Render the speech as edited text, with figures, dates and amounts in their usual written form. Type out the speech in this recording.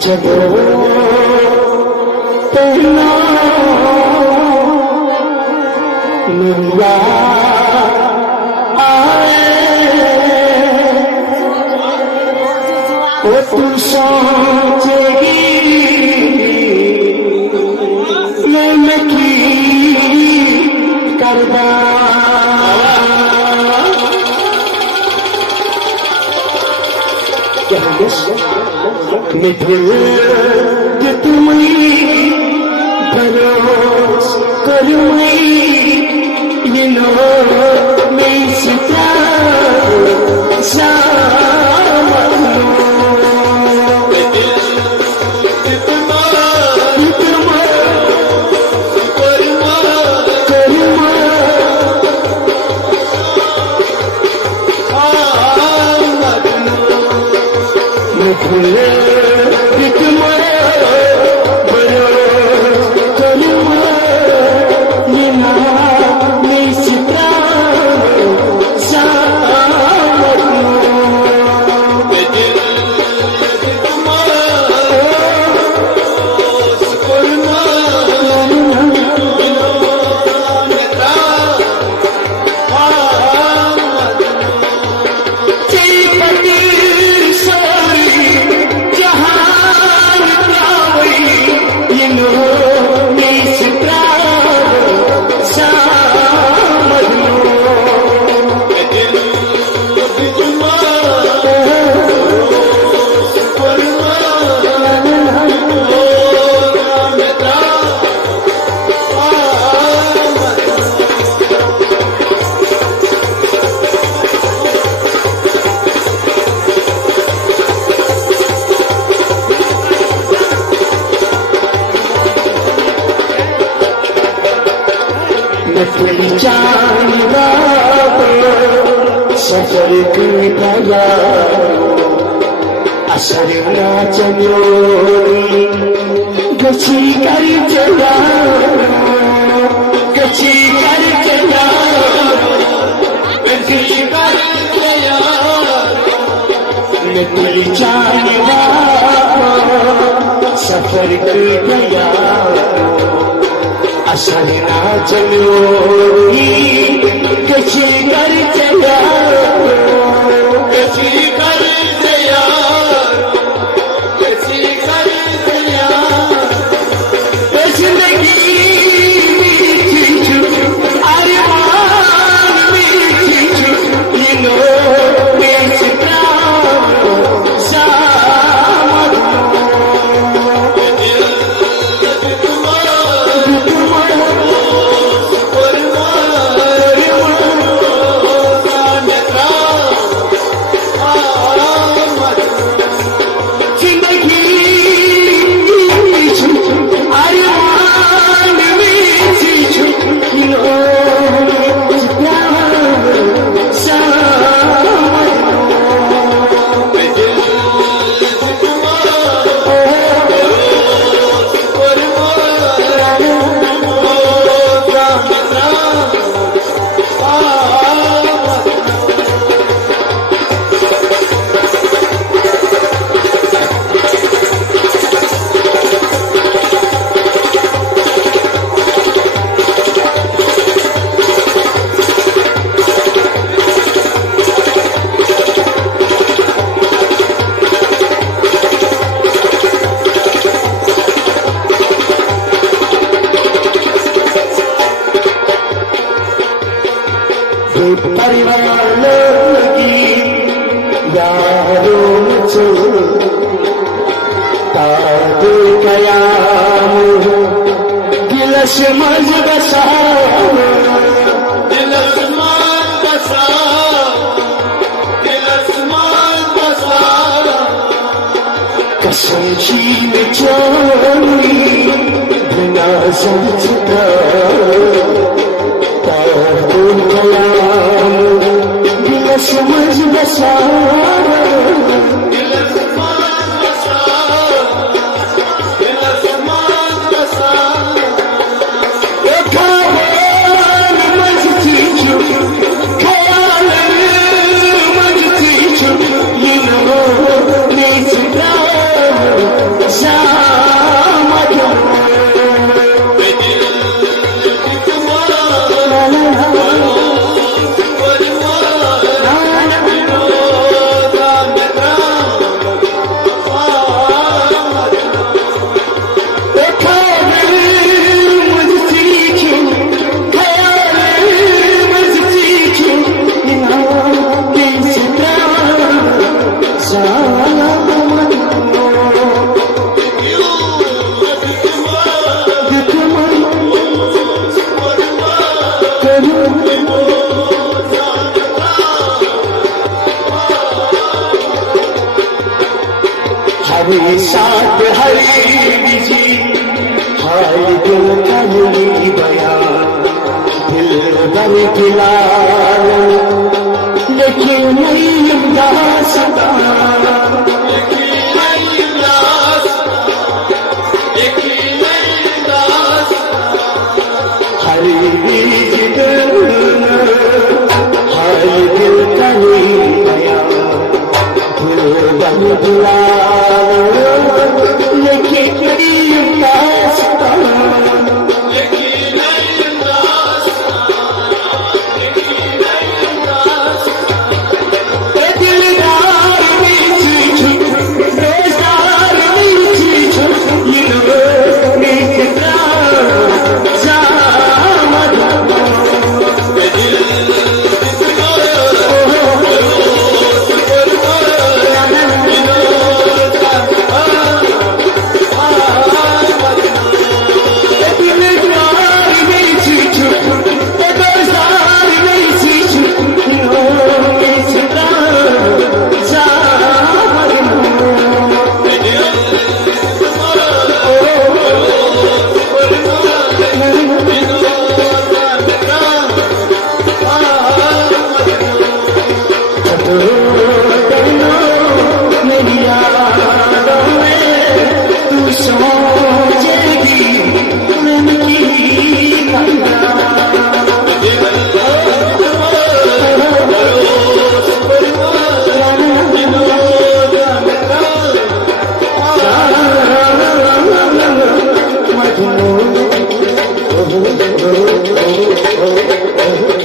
जब पहला मुल्ला वो तू सोचेगी मैं की करदा मिठे तुम्हें भरोस करूँ ये नो मैं सिता सफर की भला असर ना चलो गची कर चला गची कर चला गची कर चला मैं तेरी जाने सफर की भला असर ना चलो गची कर चला कसम छीन चोरी इतना समझता तारुल कलाम दिल समझ बसा हरी साथ हरी बिजी हाय दिल का नहीं बयान दिल भर गिला लेकिन नहीं उदासता हरी बीज दिल हाय दिल का नहीं बयान दिल भर गिला Oh